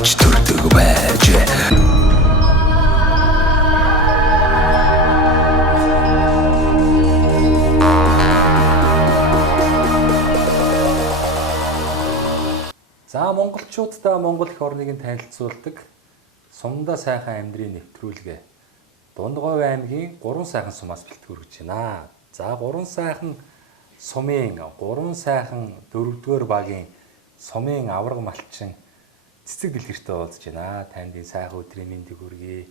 авч төрдөг байж. За монголчуудаа Монгол эх орныг танилцуулдаг Сумдаа сайхан амьдрын нэвтрүүлгээ. Дундгой аймгийн 3 сайхан сумаас бэлтгэж байна. За 3 сайхан сумын 3 сайхан 4-р багийн сумын авраг малчин цэцэг дэлгэртээ уулзж байна. Танд энэ сайхан өдрийн мэндийг хүргэе.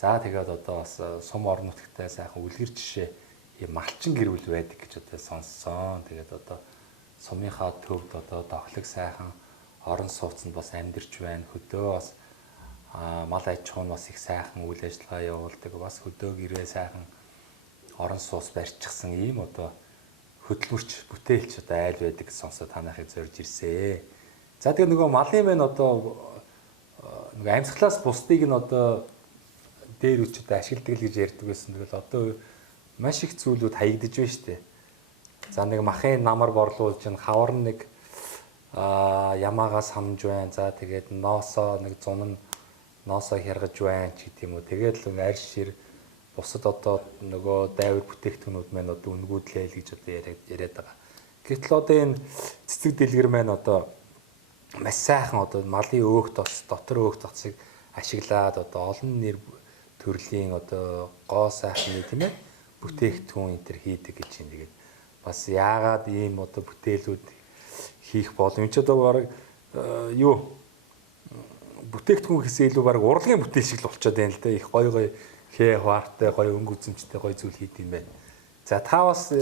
За тэгээд одоо бас сум орон нутгтай сайхан үлгэр жишээ ийм малчин гэр бүл байдаг гэж одоо сонссон. Тэгээд одоо сумынхаа төвд одоо дохлог сайхан орон сууцнд бас амьдарч байна. Хөдөө бас мал аж ахуйн бас их сайхан үйл ажиллагаа явуулдаг. Бас хөдөө гэрээ сайхан орон сууц барьчихсан ийм одоо хөдөлмөрч бүтээлч одоо айл байдаг гэж сонсоод танахыг зорж ирсэн. За тэгээ нөгөө малын мэн одоо нөгөө амьсгалаас бусдыг нь одоо дээр үчид ашигладаг л гэж ярьдаг байсан. Тэгэл одоо маш их зүйлүүд хаягдж байна шүү дээ. За нэг махын намар борлуулж ин хавар нэг ямаагаа самж байна. За тэгээд ноосоо нэг зун ноосоо хяргаж байна ч гэдэм үү. Тэгээд л арьс шир бусад одоо нөгөө дайвар бүтээгдэхүүнүүд маань одоо үнгүүдлээ л гэж одоо яриад байгаа. Гэтэл одоо энэ цэцэг дэлгэр маань одоо маш сайхан одоо малын өөх тос дотор өөх тоцыг ашиглаад одоо олон нэр төрлийн одоо гоо сайхны тийм ээ бүтээгдэхүүн энэ төр хийдэг гэж юм. Тэгээд бас яагаад ийм одоо бүтээлүүд хийх боломж ч одоо баг юу бүтээгдэхүүн гэхээс илүү баг урлагийн бүтээл шиг л болчиход байна л да. Их гой гой хээ хваартай гой өнгө үзэмжтэй гой зүйл хийд юм байна. За та бас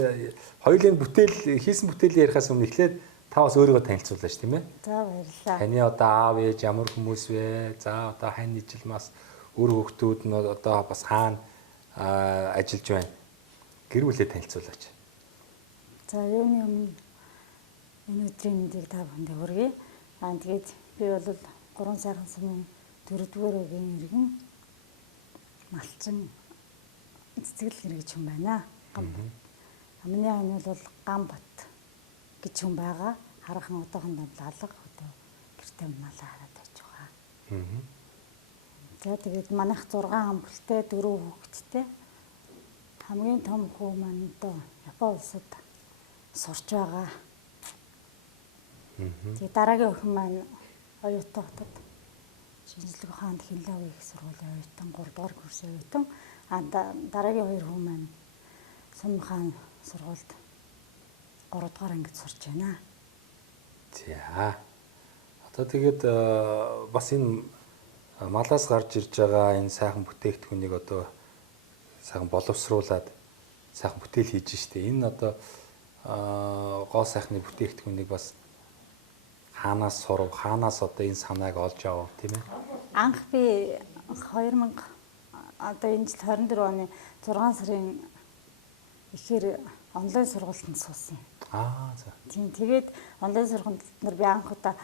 хоёулын бүтээл хийсэн бүтээлийн ярихаас өмнө эхлээд та бас өөрийгөө танилцуулаач тийм ээ. За баярлалаа. Таны одоо аав ээж ямар хүмүүс вэ? За одоо хань жилмаас өр хүүхдүүд нь одоо бас хаана ажиллаж байна? Гэр бүлээ танилцуулаач. За юуны өмнө энэ өдрийн мэндийг та бүхэнд хүргэе. Тэгээд би бол 3 сайхан сумын 4-р өгийн иргэн малчин цэцгэл хэрэгж хүн байна. Миний ань бол Гамбат гэж хүн байгаа. Хараахан одоохон алга одоо гэртээ малаа хараад байж байгаа. За тэгээд манайх 6 ам бүлтэй 4 хүүхэдтэй. Хамгийн том хүү маань одоо Япон улсад сурч байгаа. Тэгээд дараагийн охин маань Оюутан хотод шинжлэх ухаанд химлэгийн их сургуулийн оюутан 3 дугаар курсын оюутан. Дараагийн 2 хүн маань Сумхан сургуульд 3 дугаар ангид сурч байна. За. Одоо тэгээд бас энэ малаас гарч ирж байгаа энэ сайхан бүтээгдэхүүнийг одоо сайхан боловсруулад сайхан бүтээл хийж штэ. Энэ одоо гоо сайхны бүтээгдэхүүнийг бас хаанаас сурав, хаанаас одоо энэ санааг олж авав тийм ээ? Анх би 2000 одоо энэ жил 24 оны 6 сарын ихээр онлайн сургалтанд суусан. За. Тийм тэгээд онлайн сургалтанд би анх удаа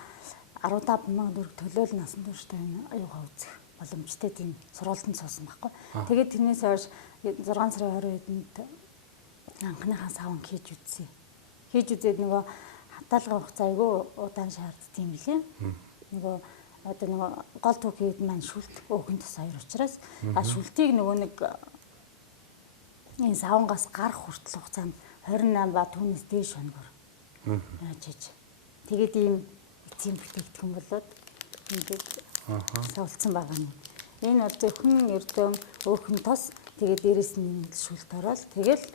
15,000 төгрөг төлөөл насан туршдаа энэ аюугаа үзэх боломжтой тийм сургалтанд суусан байхгүй. Тэгээд тэрнээс хойш 6 сарын 20-нд анхныхаа савн хийж үзье. Хийж үзээд нөгөө хатаалга хугацаа айгүй удаан шаарддаг юм лээ. Нөгөө одоо нөгөө гол түүхийд маань шүлт өөхөн тус хоёр учраас шүлтийг нөгөө нэг энэ савнгаас гарах хүртэл хугацаанд 28 ба түүнээс дээш хоногор яаж хийж. Тэгээд ийм эцсийн бүтээгдэхүүн болоод ингээд савлцсан байгаа юм. Энэ бол зөвхөн эрдэм өөхөн тос тэгээд дээрэс нь шүлт ороод тэгэл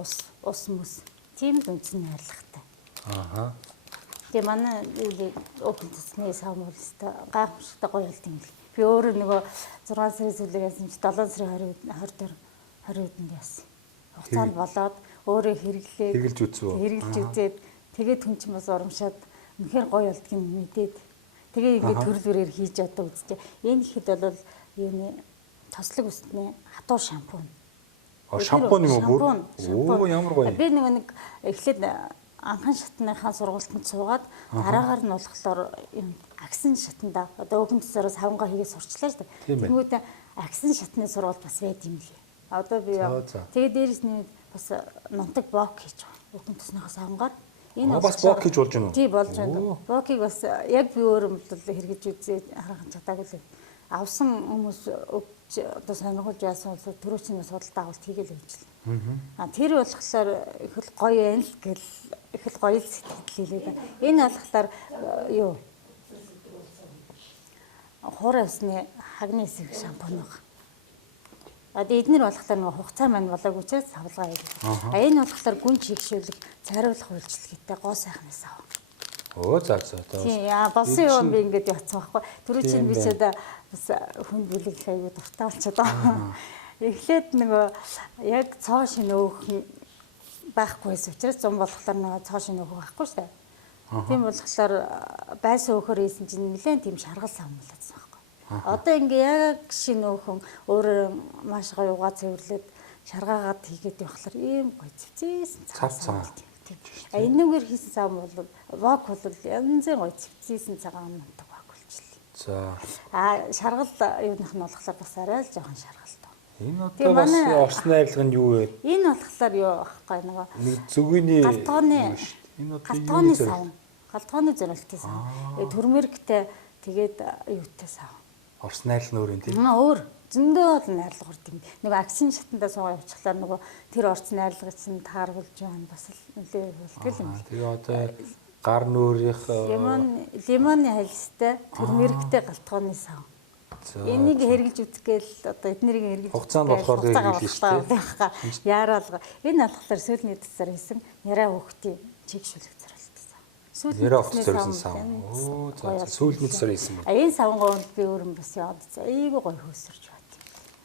ус мөс тийм л үндсэн хайрлагатай. Тэгээ манай өөхөн тосны савн бол гайхамшигтай гоё ялт юм л. Би өөрөө нөгөө 6 сарын сүүлээс нь 7 сарын 20-нд яасан. Хугацаанд болоод өөрөө хэрэглэж үзээд тэгээд хүн чинь бас урамшаад үнэхээр гоё болдгийг мэдээд тэгээ ингээд төрөл бүрээр хийж одоо үзтээ. Энэ ихэд бол юуны тослог үстний хатуу шампунь. Шампунь юм уу? Оо ямар гоё. Би нэг эхлээд анхан шатныхаа сургалтанд суугаад дараагаар нь болохоор юм агсан шатанда одоо өөхөн тосоороос хавнгаа хийгээд сурчлаа шүү дээ. Тэгмүүд агсан шатны сургалт бас байд юм лээ. Одоо би тэгээд дээрэс нь бас нунтаг бок хийж байгаа. Өөхөн тосныхоос хавнгаар Бас бок хийж болж байна уу? Тий болж байна. Бокийг бас яг би өөрөө бол хэрэгж үзээ харах чадаагүй л. Авсан хүмүүс одоо сонирхолж яасан бол төрөөчний судалтай авалт хийгээл явуулчихлаа. Тэр болохоор их л гоё юм л гэл их л гоё сэтгэлээ. Энэ болохоор юу хураа усны хагны эсрэг шампунь байгаа. Эднэр болохоор нэг хугацаа маань болоог учраас савлгаа хийв. Энэ болохоор гүн чигшүүлэх, цариулах үйлчлэгээтэй гоо сайхнаас аваа. Оо за. Тийм болсон юм би ингэж явцсан байхгүй. Түрүү чинь би ч одоо бас хүнд бүлэглэх аягүй дуртай болчиход байгаа. Эхлээд нөгөө яг цоо шин өөхөн байхгүйс учраас зам болохоор нөгөө цоо шин өөхөө байхгүй шүү дээ. Тийм болохоор байсан өөхөр ийсэн чинь нэлээд тийм шаргал самлаадсан байхгүй. Одоо ингээ яг шинэ өөхөн өөрөө маш гоё угаа цэвэрлээд шаргаагаад хийгээд явахлаар ийм гоё цэвцээсэн цав. Энэгээр хийсэн сав бол вок бол янзын гоё цэвцээсэн цагаан унтаг вок болчихлоо. За. Шаргал юуных нь болохоор бас арай л жоохон шаргалтай. Энэ одоо бас орчны авилга нь юу вэ? Энэ болохоор юу аахгүй нөгөө нэг зүгүйний галтгооны сав. Галтгооны зөрөлттэй сав. Төрмөргтэй тэгээд юутай сав. Орс найрал нөр юм тийм. Өөр зөндөө бол найрлага урд юм. Нөгөө аксын шатанда суугаа явуулчихлаар нөгөө тэр орц найрлагыг чинь тааруулж байна. Бас л нэлээ болтгол юм. Тэгээ одоо гар нөөрийнх лимоны хайлстай төрмөргтэй галтгооны сав. Энийг хэрглэж үзгээл одоо эднэрийг хэрглэж хугацаанд болохоор хэрэглэж шүү дээ. Яараалга. Энэ болохоор сүүлийн төсөөр хийсэн яраа хөөхтийн чигшүүлэх зорилттой. Яраа хөөхт зориулсан сав. Оо за сүүлийн төсөөр хийсэн байна. Энэ савнгоо би өөрөө бас яваад айгүй гоё хөөсөрч бат.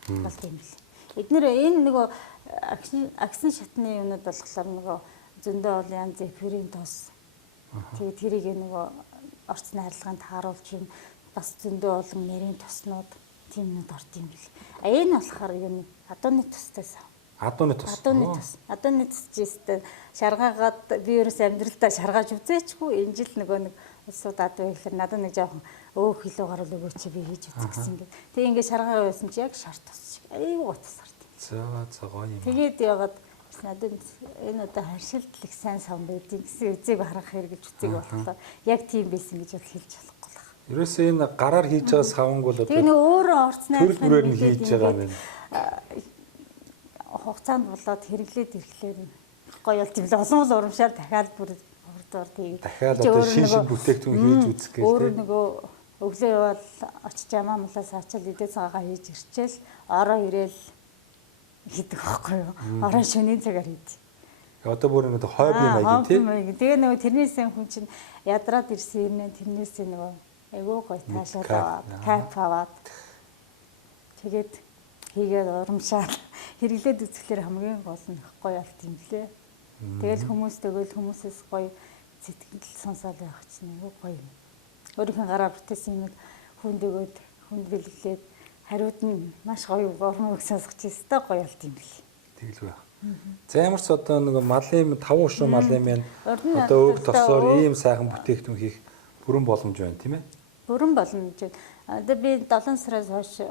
Болт юм бэл. Эднэр энэ нөгөө аксын шатны юмнууд болохоор нөгөө зөндөө бол янз эфирийн тос. Тэгээд тэрийг нөгөө орц найрлаганд тааруулж юм бас зөндөө олон нэрийн тоснууд тиймнүүд орд юм бэл. Энэ болохоор юм адууны тостой сав. Адууны тос. Адууны тос жишээ шаргаагаад би ерөөс амьдралдаа шаргааж үзээчгүй. Энэ жил нөгөө нэг улсууд адуу ихээр надад нэг жоохон өөх илүү гарал өгөөч би хийж үзэх гэсэн юм. Тэг ингээд шаргаагаа байсан чи яг шар тос шиг. Айгуу тосарт. За гоё юм. Тэгээд яваад надад энэ одоо харшилтлах сайн сав байдгийг гэсэн үзег харах хэрэгж үзег болохоор яг тийм байсан гэж бол хэлж болохгүй. Ерөөсөө энэ гараар хийж байгаа савнг бол одоо тэгээ нөө өөрөө орц найрлагаар нь хийж байгаа юм. Хугацаанд болоод хэрэглээд ирэхлээр гоё болт юм л олон бол урамшаар дахиад бүр урдуур тэгээд дахиад одоо шин бүтээгдэхүүн хийж үзэх гээл өөр нөгөө өглөө явал очиж ямаа мулаас ачаал идээ цагаагаа хийж ирчээл ороо ирээл хийдэг байхгүй юу. Ороо шөнийн цагаар хийж. Одоо бүр ингэ хойбны маяг тийм. Тэгээ нөгөө тэрнээсээ хүн чинь ядраад ирсэн юм тэрнээсээ нөгөө айгуу гоё таашаад кайф аваад тэгээд хийгээд урамшаад хэрэглээд үзэхлээр хамгийн гол нь гоё алт юм лээ. Тэгэл хүмүүсээс гоё сэтгэл сонсоод явах чинь айгуу гоё юм. Өөрийнхөө гараа бүтээсэн юм хүнд өгөөд хүнд бэлгэлээд хариуд нь маш гоё урам үг сонсгоч өстой гоё алт юм лээ. Тэгэл байх. За ямар ч одоо нэг малын 5 шуу малын маань одоо өг тосоор ийм сайхан бүтээгдэхүүн хийх бүрэн боломж байна тийм ээ. Бүрэн боломж байна. Одоо би 7 сараас хойш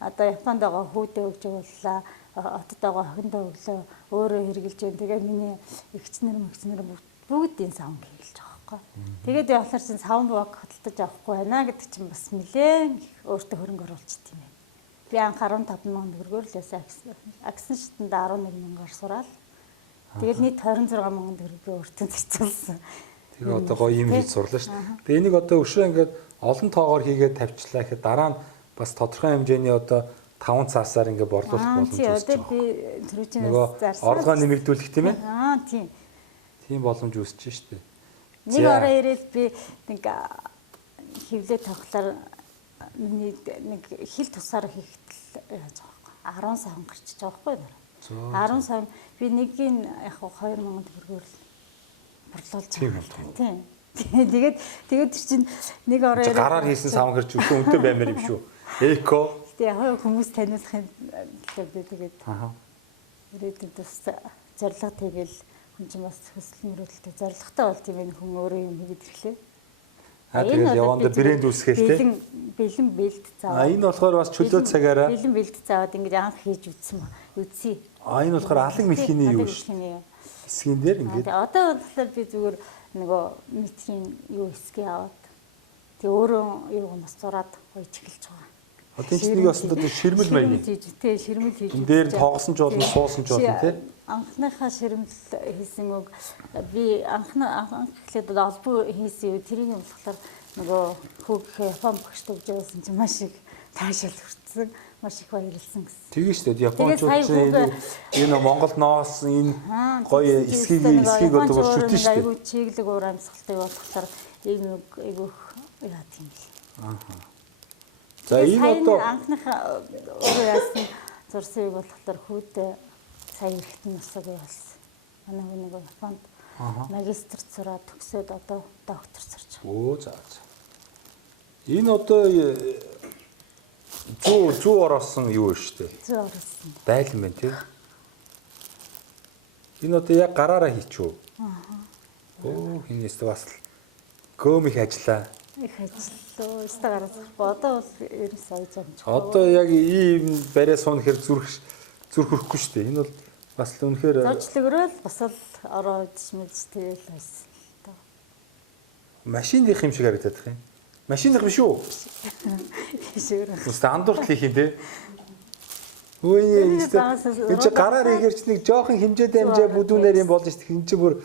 одоо Японд байгаа хүүдээ өгж явууллаа. Хотод байгаа охиндоо өглөө өөрөө хэрглэж байна. Тэгээ миний эгчнэр бүгдийн савн хийлж байгаа байхгүй. Тэгээд явахлаар чинь савн бок хөдөлтөж авахгүй байна гэдэг чинь бас нэлээд өөртөө хөрөнгө оруулчихт юм байна. Би анх 15 мянган төгрөгөөр л ясаа аксын шатанд 11 мянгаар сураал. Тэгэл нийт 26 мянган төгрөг би өөртөө зарцуулсан. Тэгээ одоо гоё юм хийж сурлаа шүү дээ. Тэгээ энийг одоо өшөө ингээд олон тоогоор хийгээд тавьчлаа гэхэд дараа нь бас тодорхой хэмжээний одоо 5 цаасаар ингээд борлуулах боломж үүсэж байгаа. Одоо би төрөчнөөс зарсан. Орлогоо нэмэгдүүлэх тийм ээ? Тийм. Тийм боломж үүсэж шүү дээ. Нэг ороо ирээд би нэг хевлээ тоглохоор миний нэг хил тусаар хийхдээ яаж байгаа 10 сав гарчиж байгаа байхгүй юу? 10 сав би нэгийг яг 2000 төгрөгөөр л борлуулж байгаа. Тийм. Тэгээд чинь нэг ороо ирээд гараар хийсэн сав гэрч өшөө өнтөө баймаар юм шүү. Эко. Тэгээ хүмүүс таниулахын төлөө тэгээд ирээдүйд бас зорилго тэгэл хүн чинь бас хөсөл мөрөдөлтэй зорилготой бол тийм энэ хүн өөрөө юм хийгээд ирлээ. Тэгээд явандаа брэнд үүсгээл те. Бэлэн бэлд заа. Энэ болохоор бас чөлөө цагаараа бэлэн бэлд заавад ингэж анх хийж үзсэн. Үзье. Энэ болохоор алан мэлхийний юу шүү. хэсгийн дээр ингээд. Одоо болохоор би зүгээр нөгөө метрийн юу хэсгээ аваад тэг өөрөө юу нас зураад гоёж эхэлж байгаа. Одоо энэ нэг бас одоо ширмэл маяг. Тий, ширмэл хийж. Энэ дээр тоглосон ч болно, суусан ч болно тий. Анхныхаа ширмэл хийсэн үг би анх эхлээд олбоо хийсэн үү тэрийг юм болохоор нөгөө хүүг Япон багш төгж байсан чинь маш их таашаал хүртсэн. Маш их баярлсан гэсэн. Тэгээ шүү дээ. Японочууд чинь энэ Монгол ноос энэ гоё эсхийг одоо шүтэн шүү дээ. Айгуу чиглэг уур амьсгалтай болохоор ийм айгуух яа тийм л. Аа. За энэ одоо анхныхаа өөрөө яасан зурсыг болохоор хүүдээ сая ирэхтэн насаагүй болсон. Манай хүн нэг Японд магистр сураад төгсөөд одоо доктор сурч байгаа. Оо за. Энэ одоо зүү ороосон юу вэ штэ? Зүү ороосон. Байлан байна тий. Энэ одоо яг гараараа хийчихв. Оо хинээс бас гөөм их ажиллаа. Их ажиллаа. Өстө гараад одоо бол 90 сая зэмж. Одоо яг ийм бариа суун хэрэг зүрх хөрөхгүй штэ. Энэ бол бас л үнэхээр зочлогрол бас л ороод мэдстэл байсан л тоо. Машиных юм шиг харагдаад байна. Машиных биш үү? Үстэ андуурт хийх юм те. Өөе энэ чи гараар ихээр ч нэг жоохон хэмжээтэй хэмжээ бүдүүнээр юм болж штэ. Хин чи бүр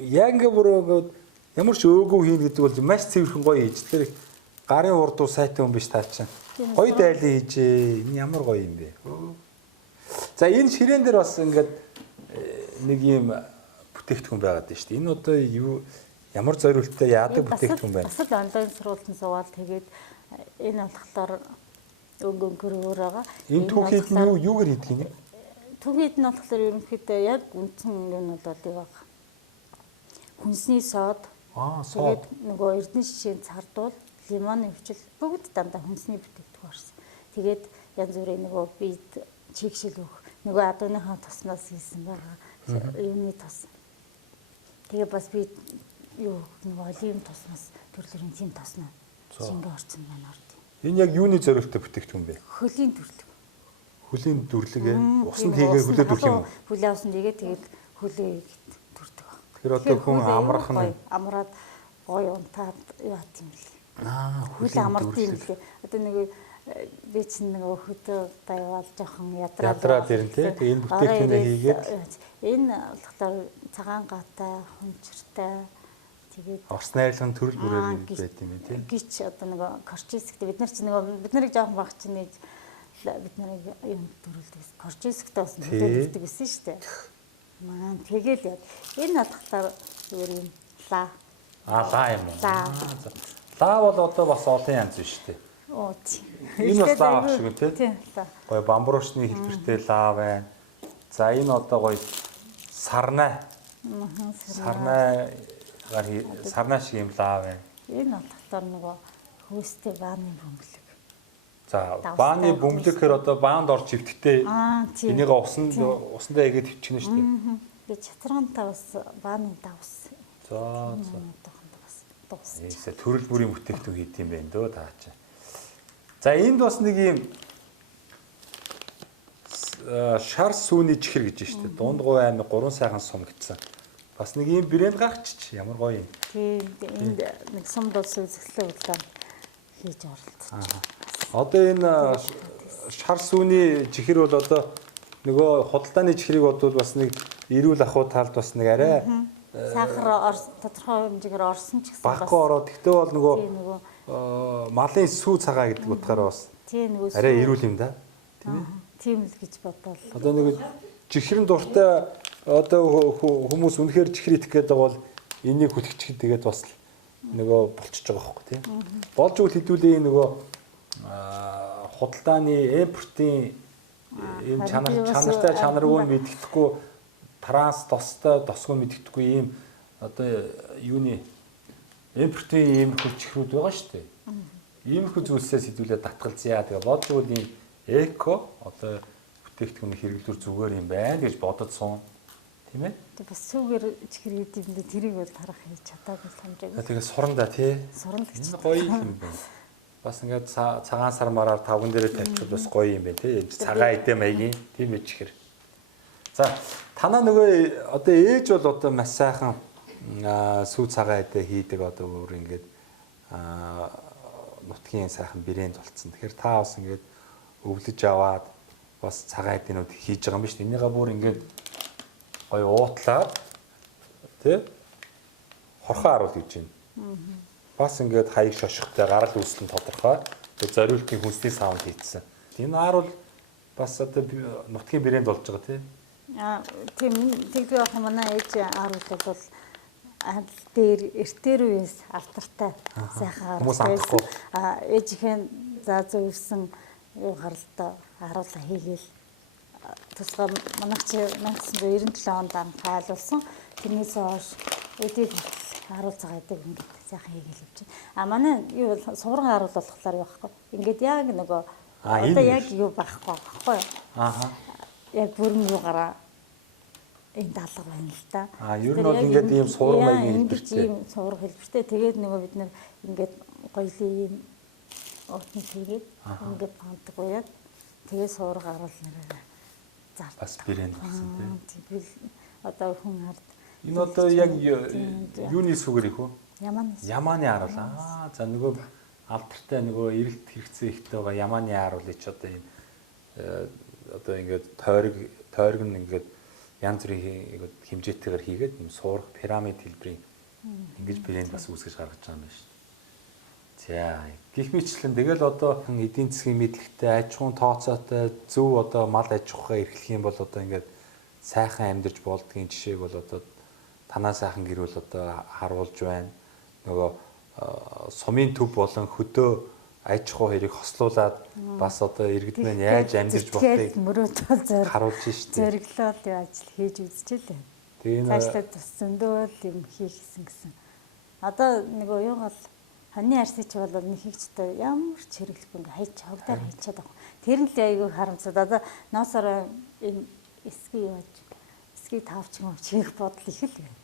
яг ингээ бүр ямар ч өөгүй хийн гэдэг бол маш цэвэрхэн гоё хийж. Тэгэхээр гарын урдуу сайтай хүн биш таа чинь. Гоё дайлан хийжээ. Энэ ямар гоё юм бэ? За энэ ширээн дээр бас ингээд нэг юм бүтээгдэхүүн байгаад байна шүү дээ. Энэ одоо юу ямар зориулттай яадаг бүтээгдэхүүн байна? Бас л онлайн сургуультанд суугаад тэгээд энэ болохоор өнгөнгөр өөр байгаа. Энэ түүхийд нь юугаар хийдэг юм? Түүхийд нь болохоор ерөнхийдөө яг үндсэн юм бол яг хүнсний сод. Тэгээд нөгөө эрдэнэ шишээнд цардуул, лимоны өвчл бүгд дандаа хүнсний бүтээгдэхүүн орсон. Тэгээд янз бүрийн нөгөө бид чигшил өг нөгөө адууныхаа тосноос хийсэн байгаа. Юуны тос. Тэгээ бас би юу нөгөө оливын тосноос төрлөрийн тийм тосноо шингээ орсон байна орд. Энэ яг юуны зориулттай бүтээгдэхүүн бэ? Хөлийн төрлөг. Хөлийн төрлөг усанд хийгээ хөлөө дүрх юм уу? Хүлээ усанд хийгээ тэгээд хөлөө дүрдэг баг. Тэр одоо хүн амрах нь амраад гоё унтаад яа тийм л. Хөлийн амрах юм лээ. Одоо нэг би чинь нэг хөдөө дайвал жоохон ядраад ирэн тий. Энэ бүтээгдэхүүнээ хийгээд энэ болохоор цагаан гатай, хүнчиртэй тэгээд орс найрлагын төрөл бүрээр байт юм тий. Гिच одоо нэг корчисгтэй бид нар чинь нэг бид нарыг жоохон баг чинь нэг бид нарыг юм төрүүлдэг. Корчисгтэй бас төлөвлөдөг гэсэн шүү дээ. Маань тэгэл яг энэ надхтаар зүгээр юм лаа. Лаа юм уу? Лаа бол одоо бас олон янз биш шүү дээ. Оо тийм. Энэ бас лаа шиг юм тий. Тийм лаа. Гоё бамбуурчны хэлбэртэй лаа байна. За энэ одоо гоё сарнаа. Сарнаа шиг юм лаа байна. Энэ болохоор нөгөө хөөстэй бааны бөмбөлөг. За бааны бөмбөлөг гэхээр одоо баанд орж ивдэхтэй энийг усандаа игээд хөвчихнэ шүү дээ. Би чатрантай бас бааны давс. За дуусч. Төрөл бүрийн бүтээгдэхүүн хийх юм байна дөө таа чи. За энд бас нэг юм шар сүүний чихэр гэж байна шүү дээ. Дундгой аймаг 3 сайхан сум гэсэн. Бас нэг юм брэнд гаргачих ямар гоё юм. Тийм энд нэг сумд улс үзэсгэлэн удаа хийж оролцсон. Одоо энэ шар сүүний чихэр бол одоо нөгөө худалдааны чихрийг бодвол бас нэг эрүүл ахуй талд бас нэг арай сахар тодорхой хэмжээгээр орсон ч гэсэн баггүй ороод тэгтээ бол нөгөө малын сүү цагаа гэдэг утгаараа бас арай эрүүл юм да. Тийм л гэж бодвол. Одоо нэг чихрэн дуртай одоо хүмүүс үнэхээр чихэр идэх гэдэг бол энийг хүлэгчих тэгээд бас нөгөө болчихж байгаа байхгүй тийм. Болж үл хэдүүлээ нөгөө худалдааны импортын ийм чанартай чанаргүй мэддэхгүй транс тостой тосгүй мэддэхгүй ийм одоо юуны импортын ийм хүчрүүд байгаа шүү дээ. Иймэрхүү зүйлсээс хэдүүлээ татгалзъя. Тэгээ болж үл ийм эко одоо бүтээгдэхүүний хэрэглүүр зүгээр юм байна гэж бодод суун. Тийм ээ? Тэг бас сүүгээр чихэр гэдэг юм дэ тэрийг бол харах хийж чадаагүй хамжаагүй. Тэгээ суранда тий. Суранд гэж гоё юм байна. Бас ингээд цагаан сар мараар тавган дээрээ тавьчихвал бас гоё юм байна тий. Цагаан эдэ маягийн тийм ээ чихэр. За танаа нөгөө одоо ээж бол одоо маш сайхан сүү цагаан эдэ хийдэг одоо өөр ингээд нутгийн сайхан брэнд болцсон. Тэгэхээр та бас ингээд өвлөж аваад бас цагаан эднүүд хийж байгаа юм биш. Энийгээ бүр ингээд гоё уутлаад тий хорхоо харуул гэж байна. Бас ингээд хаяг шошготой гарал үүсэл нь тодорхой. Тэгээ зориултын хүнсний саунд хийцсэн. Энэ аар бол бас одоо нутгийн брэнд болж байгаа тий. Тийм тэгдэг байх манай ээж ааруул бол аль дээр эртээр үеэс алдартай сайхан хүмүүс ээжийнхэн за зөвсөн юу гаралтай харуулаа хийгээл тусгай манайх чи 1997 онд анхаалуулсан. Тэрнээс хойш эдийг харуул цагаадаг ингээд сайхан хийгээл явж байна. Манай юу бол сувран харуул болохоор юу байхгүй. Ингээд яг нөгөө одоо яг юу байхгүй байхгүй. Яг бүрэн юугаараа энэ даалга байна л да. Ер нь бол ингээд ийм сувраг маягийн хэлбэртэй. Ийм сувраг хэлбэртэй. Тэгээд нөгөө бид нэр ингээд гоёлын ийм уутны хийгээд ингээд пандаг уяад тэгээд сувраг харуул нэрээ зар. Бас брэнд болсон тийм. Тэгэл одоо хүн хард. Энэ одоо яг юуны сүгэр их үү? Ямааны харуул. За нөгөө алдартай нөгөө эрэлт хэрэгцээ ихтэй байгаа ямааны харуулыг ч одоо энэ одоо ингээд тойрог нь ингээд янз бүрийн хэмжээтэйгээр хийгээд юм суурах пирамид хэлбэрийн ингэж брэнд бас үүсгэж гаргаж байгаа юм байна шүү. За гэх мэтлэн тэгэл одоо эдийн засгийн мэдлэгтэй аж ахуйн тооцоотой зөв одоо мал аж ахуйгаа эрхлэх юм бол одоо ингээд сайхан амьдарч болдгийн жишээг бол одоо танаа сайхан гэр бол одоо харуулж байна. Нөгөө сумын төв болон хөдөө аж ахуй хоёрыг хослуулад бас одоо иргэдмэн яаж амьдарч болохыг мөрөөдөл харуулж штеп. Зэрэглээд ажил хийж үзчихлээ. Тэгээ цаашлаад тус зөндөөл юм хийхсэн гэсэн. Одоо нөгөө юу гал ханы арсич бол нэг ихчтэй ямар ч хэрэглэхгүй ингээ хайч хогдоор хайчаад байгаа. Тэр нь л айгүй харамсаад одоо ноосоор энэ эсгийг тавч юм чих бодол их л байна.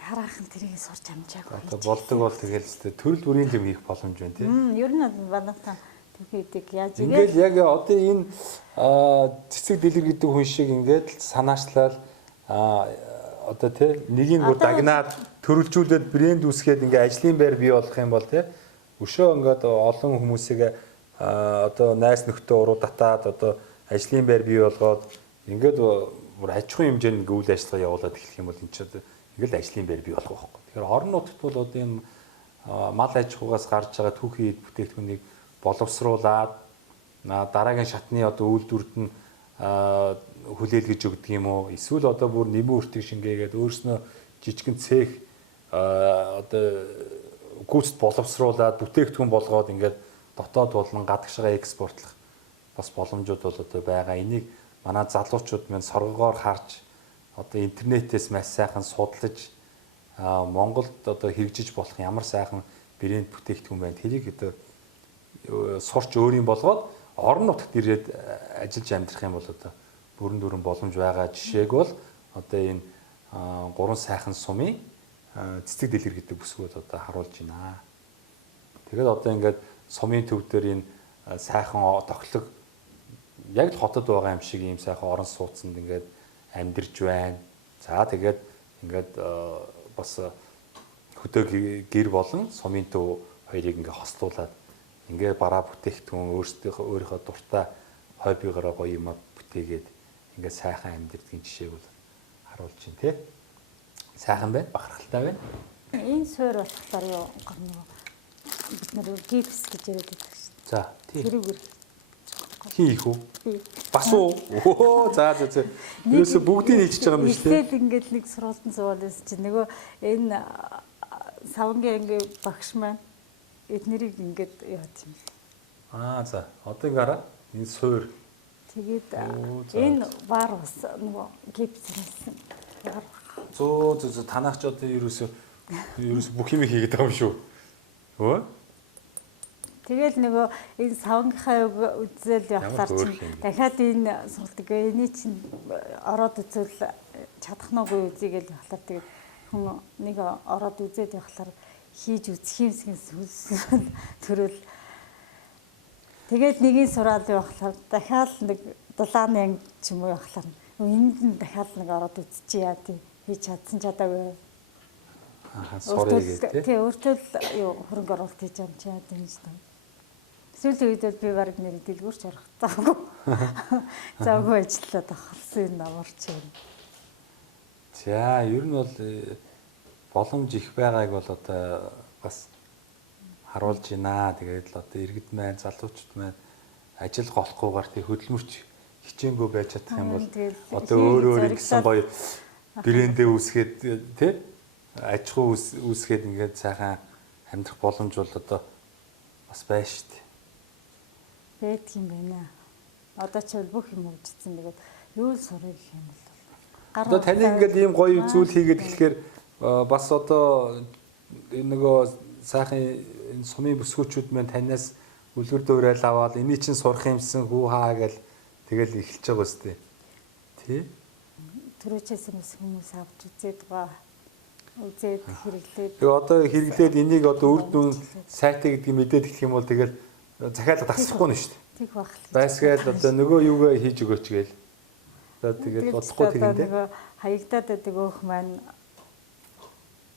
Хараахан тэрийг сурч амжаагүй. Одоо болдог бол тэгэл өстэй төрөл бүрийн юм хийх боломж байна тийм. Ер нь банахтаа түүхийдэг яаж ингээд яг одоо энэ цэцэг дэлгэр гэдэг хүн шиг ингээд санаачлал одоо тий нэгийг бүр дагнаад төрөлжүүлээд брэнд үүсгээд ингээд ажлын байр бий болох юм бол тий өшөө ингээд олон хүмүүсийг одоо найс нөхдөд уруу татаад одоо ажлын байр бий болгоод ингээд бүр аж ахуйн хэмжээнд ингээд үйл ажиллагаа явуулаад эхлэх юм бол энэ ч одоо ингээл ажлын байр бий болох байхгүй. Тэгэхээр орон нутгад бол одоо энэ мал аж ахуйгаас гарч байгаа түүхий бүтээгдэхүүнийг боловсруулад дараагийн шатны одоо үйлдвэрт нь хүлээлгэж өгдөг юм уу? Эсвэл одоо бүр нэмэн үртэг шингээгээд өөрснөө жижигэн цех одоо гүйцэд боловсруулад бүтээгдэхүүн болгоод ингээд дотоод болон гадагшаа экспортлох бас боломжууд бол одоо байгаа. Энийг манай залуучууд минь соргогоор харж одоо интернетээс маш сайхан судлаж Монголд одоо хэрэгжиж болох ямар сайхан брэнд бүтээгдэхүүн байна. Тэрийг одоо сурч өөрийн болгоод орон нутагт ирээд ажиллаж амьдрах юм бол одоо бүрэн дүрэн боломж байгаа. Жишээг бол одоо энэ гурван сайхан сумын цэцэг дэлгэр гэдэг бүсгүүд одоо харуулж байна. Тэгээд одоо ингээд сумын төв дээр энэ сайхан тоглог яг л хотод байгаа юм шиг ийм сайхан орон сууцнд ингээд амьдарч байна. За тэгээд ингээд бас хөдөө гэр болон сумын төв хоёрыг ингээд хослуулад ингээд бараа бүтээгдэхүүн өөрийнхөө дуртай хоббигаараа гоё юм бүтээгээд ингээд сайхан амьдэрдгийн жишээг бол харуулж байна тий. Сайхан байна, бахархалтай байна. Энэ суур болохоор юу гоо бид нар гипс гэж яриад байдаг шин. За тий. Тэрүүгээр хийх үү? Бас уу? Оо за. Юусе бүгдийг хийчихэж байгаа юм биш тий. Тэгэл ингээд нэг сургалтын суулаас чинь нөгөө энэ савнгийн анги багш маань эднэрийг ингээд яат юм. За одоо ингээ хараа. Энэ суур. Тэгээд энэ бар бас нөгөө гипсэрсэн. Зөө танаач одоо ерөөсө бүх юм хийгээд байгаа юм шүү. Өө? Тэгэл нөгөө энэ савнгийнхаа үзэл явахлаар чинь дахиад энэ суралдаг. Эний чинь ороод үзэл чадах нүггүй үзийгээл явахлаар тэгээд хүн нэг ороод үзээд явахлаар хийж үзэх юмсгэн төрөл. Тэгээд нэгийг сураад явахлаар дахиад нэг дулааны анги ч юм уу явахлаар Энд нь дахиад нэг ороод үзчихье яа тий. Хийж чадсан чадаагүй. Сурыг гэдэг. Тий, өөртөө л юу хөрөнгө оруулалт хийж юм чи яа тийм шүү дээ. Сүүлийн үед бол би баг нэр дэлгүүрч орох таагүй. Завгүй ажиллаад ахсан энэ амарч юм. За, ер нь бол боломж их байгааг бол одоо бас харуулж байна. Тэгээд л одоо иргэд маань, залуучууд маань ажил голохгүйгээр тий хөдөлмөрч хичээнгүй байж чадах юм бол одоо өөр ингэсэн гоё брэндээ үүсгээд тий аж ахуй үүсгээд ингээд сайхан амьдрах боломж бол одоо бас байна шүү дээ. Байдаг юм байна. Одоо ч бүх юм өгдсөн. Тэгээд юу л сурах гэх юм бол одоо таны ингээд ийм гоё зүйл хийгээд эхлэхээр бас одоо энэ нөгөө сайхан энэ сумын бүсгүүчүүд маань танаас үлгэр дуурайл аваад эний чинь сурах юмсан хүү хаа гэл тэгэл эхэлж байгаа үстэй. Тий? Төрөөчөөс хүмүүс авч үзээд байгаа. Үзээд хэрэглээд. Тэгээ одоо хэрэглээд энийг одоо үр дүн сайтай гэдгийг мэдээд эхлэх юм бол тэгэл захиалга тасахгүй нь шүү дээ. Тэг баг. Байсгээл одоо нөгөө юугаа хийж өгөөч гээл. За тэгээд бодлохгүй тэгэндээ. Нөгөө хаягдаад байдаг өөх маань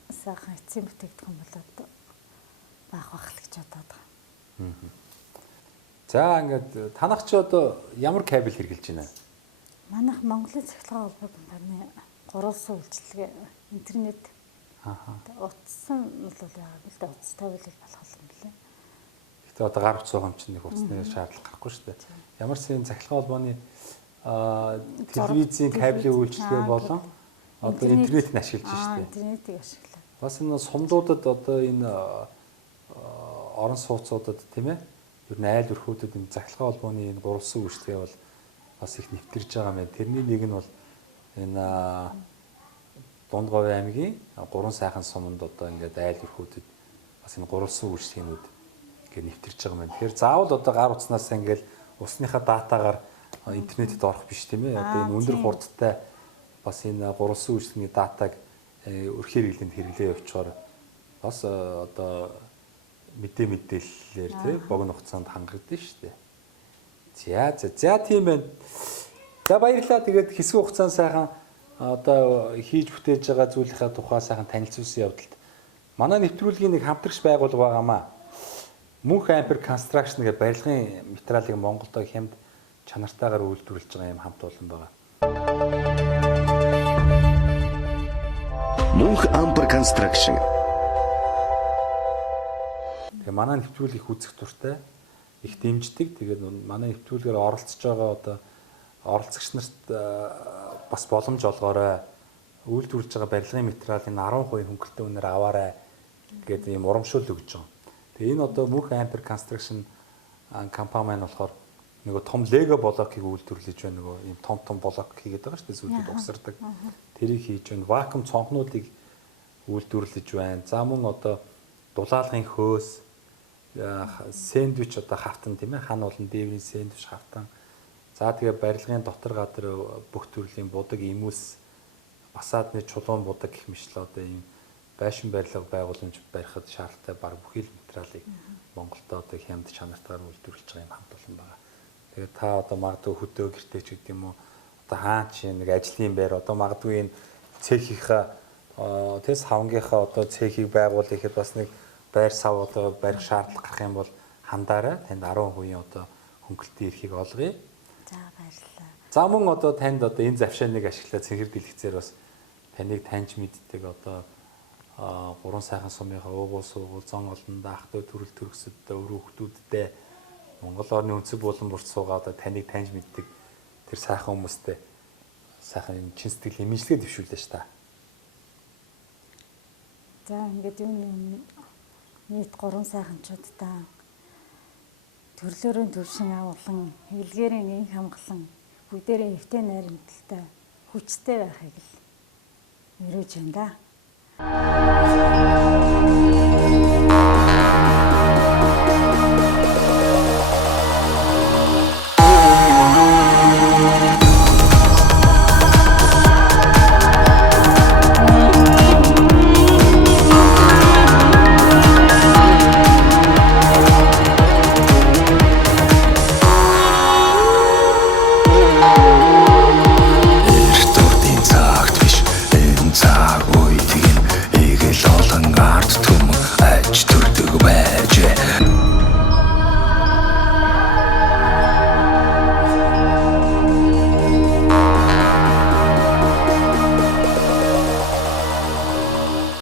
сайхан эцсийн бүтээгдэхүүн болоод баах бах л гэж бодоод байгаа. За ингээд танах чи одоо ямар кабель хэрэгжилж байна? Манайх Монголын цахилгаан холбоо компани гурван үйлчилгээ интернет утсан бол яагаад л да утас тавилал болох юм блэ. Гэтэ одоо гар утас байгаа юм чинь нэг утасны шаардлага гарахгүй шүү дээ. Ямар ч юм цахилгаан холбооны телевизийн кабелийн үйлчилгээ болон одоо интернетийг ашиглаж шүү дээ. Интернетийг ашиглаа. Бас энэ сумдуудад одоо энэ орон сууцуудад тийм ээ ер нь айл өрхүүдэд энэ цахилгаан холбооны энэ гурван үйлчилгээ бол бас их нэвтэрж байгаа юм байна. Тэрний нэг нь бол энэ Дундговь аймгийн гурван сайхан суманд одоо ингээд айл өрхүүдэд бас энэ гурван үйлчилгээнүүд ингээд нэвтэрж байгаа юм байна. Тэгэхээр заавал одоо гар утаснаас ингээд усныхаа датагаар интернетэд орох биш тийм ээ. Одоо энэ өндөр хурдтай бас энэ гурван үйлчилгээний датаг өрхийн хэрэглэнд хэрэглээ явуучаар бас одоо мэдээллээр тий богино хугацаанд хангагдана шүү дээ. За тийм байна. За баярлалаа. Тэгээд хэсэг хугацаанд сайхан одоо хийж бүтээж байгаа зүйлийнхаа тухай сайхан танилцуулсан явдалд манай нэвтрүүлгийн нэг хамтрагч байгууллага байгаамаа. Мөнх Ампер Construction гэх барилгын материалыг Монголд хямд чанартайгаар үйлдвэрлэж байгаа юм хамт олон байгаа. Мөнх Ампер Construction. Тэгээ манай нэвтрүүлгийг үзэх дуртай их дэмждэг. Тэгээд манай нэвтрүүлгээр оролцож байгаа одоо оролцогч нарт бас боломж олгоорой. Үйлдвэрлэж байгаа барилгын материалын 10% хөнгөлөлтөд үнээр аваарай гэдэг ийм урамшуул өгж байгаа. Тэгээ энэ одоо Мөнх Ампер Construction компани маань болохоор нөгөө том лего блокийг үйлдвэрлэж байна. Нөгөө ийм том блок хийгээд байгаа шүү дээ. Зүйлүүд угсардаг. Тэрийг хийж байна. Вакуум цонхнуудыг үйлдвэрлэж байна. За мөн одоо дулаалгын хөөс, сэндвич одоо хавтан тийм ээ. Хан болон дээврийн сэндвич хавтан. За тэгээ барилгын дотор гадар бүх төрлийн будаг, имүс, басаадны чулуун будаг гэх мэтлээ одоо ийм байшин барилга байгууламж барихад шаардлагатай баг бүхий л материалыг Монголд одоо хямд чанартаар үйлдвэрлэж байгаа юм хамт олон байгаа. Тэгээд та одоо магадгүй хөдөө гэртээ ч гэдэг юм уу одоо хаан чинь нэг ажлын байр одоо магадгүй энэ цехийнхаа тэс хавнгийнхаа одоо цехийг байгуулах гэхэд бас нэг байр сав одоо барих шаардлага гарах юм бол хандаарай. Танд 10% одоо хөнгөлтийн эрхийг олгоё. За баярлалаа. За мөн одоо танд одоо энэ завшааныг ашиглаад цэнхэр дэлгэцээр бас таныг таньж мэддэг одоо гурван сайхан сумынхаа уугуул суугуул зон олондоо ах トゥ төрөл төрөсөддөө өрөө хүмүүсттэй Монгол орны өнцөг булан бүрт суугаа одоо таныг таньж мэддэг тэр сайхан хүмүүстэй сайхан юм чин сэтгэл имижлэгээ дэвшүүлээ ш та. За ингээд юм нийт 3 сайханчуудтай төрлөөрөө төвшин агуулan хэлгээрийн инх хамглан бүгдээрээ эвтэй найрамдалтай хүчтэй байхыг л өрөөж байна да.